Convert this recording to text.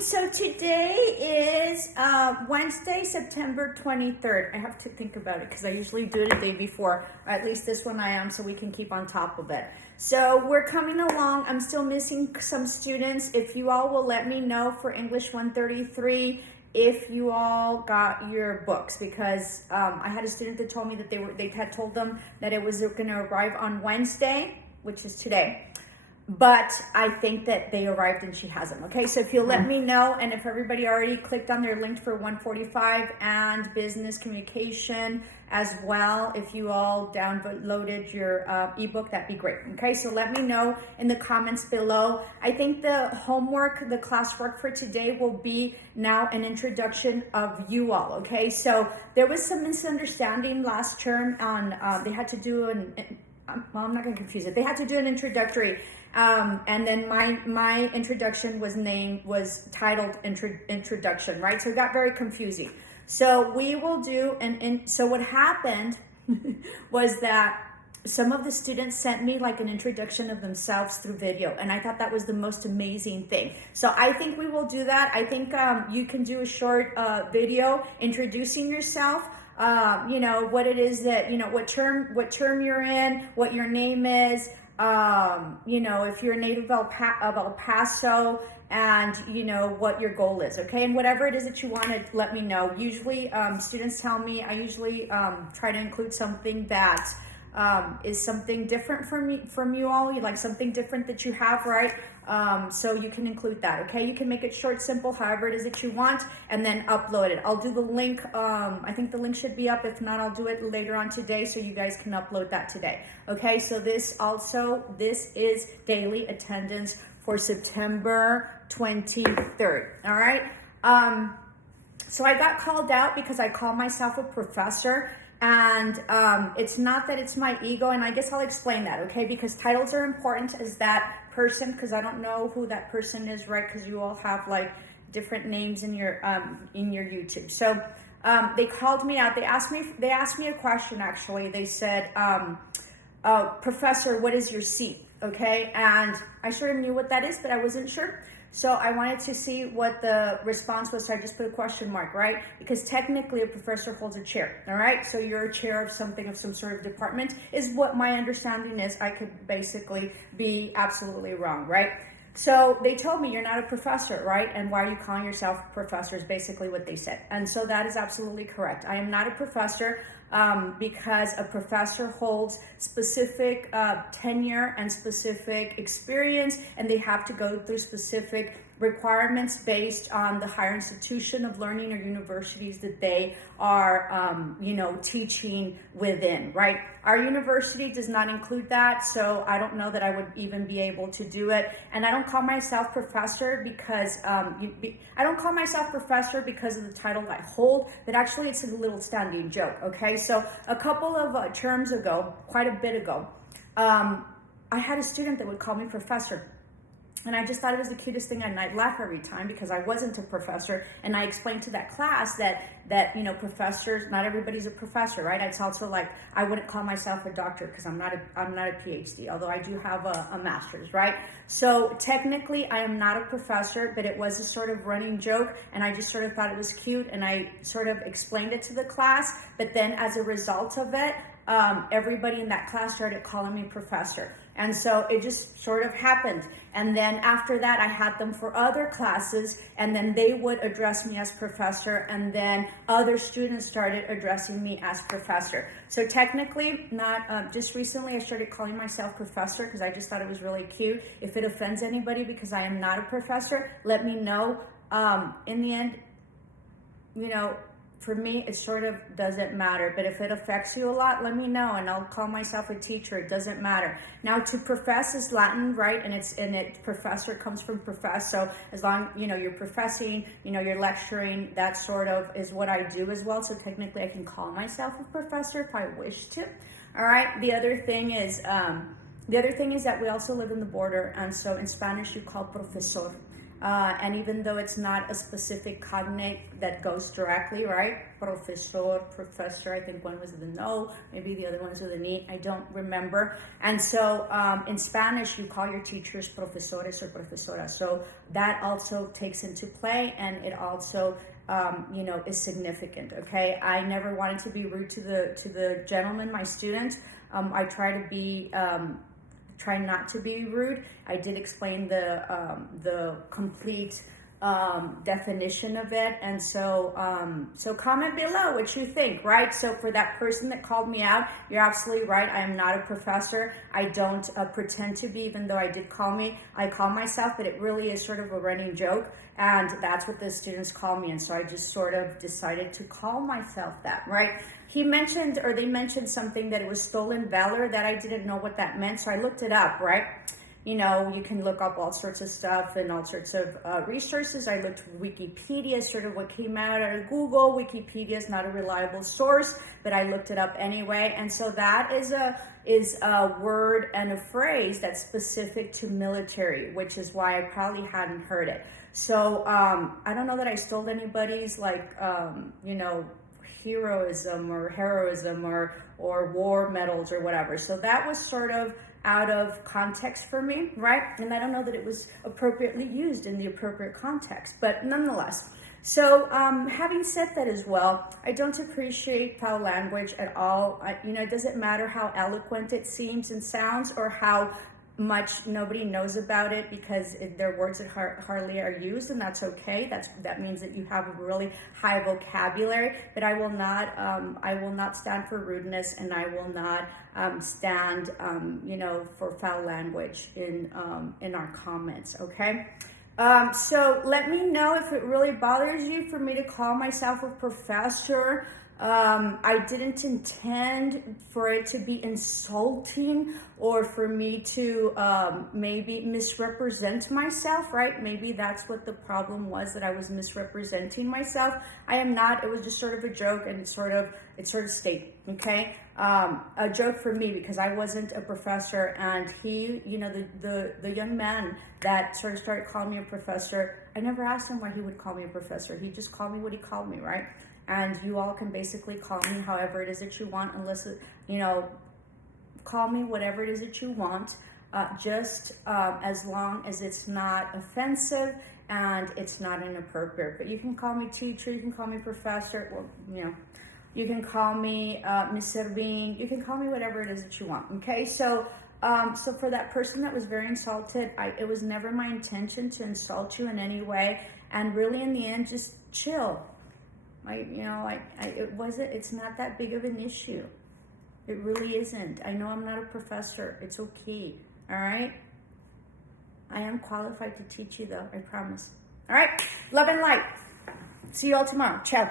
So today is Wednesday, September 23rd. I have to think about it because I usually do it the day before, or at least this one I am, so we can keep on top of it. So we're coming along. I'm still missing some students. If you all will let me know for English 133 if you all got your books, because I had a student that told me that they had told them that it was going to arrive on Wednesday, which is today. But I think that they arrived and she hasn't. Okay, so if you'll let me know, and if everybody already clicked on their link for 145 and business communication as well, if you all downloaded your ebook, that'd be great. Okay, so let me know in the comments below. I think the homework, the classwork for today will be now an introduction of you all. Okay, so there was some misunderstanding last term on, they had to do well, I'm not going to confuse it. They had to do an introductory, and then my introduction was titled introduction, right? So it got very confusing. So we will do, so what happened was that some of the students sent me like an introduction of themselves through video, and I thought that was the most amazing thing. So I think we will do that. I think you can do a short video introducing yourself. You know, what it is that, you know, what term you're in, what your name is, you know, if you're a native of El Paso, and you know what your goal is, okay? And whatever it is that you want to let me know. Usually students tell me, I usually try to include something that is something different from you all. You like something different that you have, right? So you can include that, okay? You can make it short, simple, however it is that you want, and then upload it. I'll do the link. I think the link should be up. If not, I'll do it later on today so you guys can upload that today. Okay, so this is daily attendance for September 23rd, all right? So I got called out because I call myself a professor. And it's not that it's my ego, and I guess I'll explain that, okay? Because titles are important as that person, because I don't know who that person is, right? Because you all have like different names in your YouTube. So they called me out. They asked me a question actually. They said, "Professor, what is your seat?" Okay, and I sort of knew what that is, but I wasn't sure. So I wanted to see what the response was, so I just put a question mark, right? Because technically a professor holds a chair, all right? So you're a chair of something, of some sort of department, is what my understanding is. I could basically be absolutely wrong, right? So they told me, you're not a professor, right? And why are you calling yourself a professor is basically what they said. And so that is absolutely correct. I am not a professor because a professor holds specific tenure and specific experience, and they have to go through specific requirements based on the higher institution of learning or universities that they are, you know, teaching within, right? Our university does not include that, so I don't know that I would even be able to do it. And I don't call myself professor because I don't call myself professor because of the title I hold, but actually it's a little standing joke, okay? So a couple of terms ago, quite a bit ago, I had a student that would call me professor. And I just thought it was the cutest thing, and I'd laugh every time because I wasn't a professor. And I explained to that class that you know, professors, not everybody's a professor, right? It's also like, I wouldn't call myself a doctor because I'm not a PhD, although I do have a master's, right? So technically I am not a professor, but it was a sort of running joke, and I just sort of thought it was cute, and I sort of explained it to the class. But then as a result of it, everybody in that class started calling me professor. And so it just sort of happened. And then after that, I had them for other classes, and then they would address me as professor, and then other students started addressing me as professor. So technically, not just recently, I started calling myself professor because I just thought it was really cute. If it offends anybody because I am not a professor, let me know. In the end, you know, for me, it sort of doesn't matter. But if it affects you a lot, let me know, and I'll call myself a teacher. It doesn't matter. Now, to profess is Latin, right? And professor comes from profess. So as long, you know, you're professing, you know, you're lecturing, that sort of is what I do as well. So technically I can call myself a professor if I wish to. All right. The other thing is that we also live in the border. And so in Spanish, you call profesor. And even though it's not a specific cognate that goes directly, right? Professor, I think one was with the no, maybe the other one's with an e, I don't remember. And so in Spanish, you call your teachers profesores or profesoras. So that also takes into play, and it also is significant. Okay, I never wanted to be rude to the gentleman, my student. I try not to be rude. I did explain the complete definition of it, and so comment below what you think, right? So for that person that called me out, you're absolutely right. I am not a professor. I don't pretend to be, even though I call myself, but it really is sort of a running joke, and that's what the students call me, and so I just sort of decided to call myself that, right? They mentioned something that it was stolen valor, that I didn't know what that meant, so I looked it up, right? You can look up all sorts of stuff and all sorts of resources. I looked Wikipedia, sort of what came out of Google. Wikipedia is not a reliable source, but I looked it up anyway. And so that is a word and a phrase that's specific to military, which is why I probably hadn't heard it. So I don't know that I stole anybody's heroism or war medals or whatever. So that was sort of out of context for me, right? And I don't know that it was appropriately used in the appropriate context, but nonetheless. So having said that as well, I don't appreciate foul language at all. It doesn't matter how eloquent it seems and sounds, or how much nobody knows about it, because their words that hardly are used, and that's okay. That means that you have a really high vocabulary. But I will not stand for rudeness, and I will not stand for foul language in our comments. Okay. So let me know if it really bothers you for me to call myself a professor. I didn't intend for it to be insulting, or for me to maybe misrepresent myself, right? Maybe that's what the problem was, that I was misrepresenting myself. I am not. It was just sort of a joke, and it sort of stayed, okay? A joke for me, because I wasn't a professor, and he, the young man that sort of started calling me a professor, I never asked him why he would call me a professor. He just called me what he called me, right? And you all can basically call me however it is that you want, unless, call me whatever it is that you want, just as long as it's not offensive and it's not inappropriate. But you can call me teacher, you can call me professor, well, you can call me Miss Servin, you can call me whatever it is that you want, okay? So for that person that was very insulted, it was never my intention to insult you in any way, and really in the end, just chill. It's not that big of an issue. It really isn't. I know I'm not a professor. It's okay. All right? I am qualified to teach you, though. I promise. All right? Love and light. See you all tomorrow. Ciao.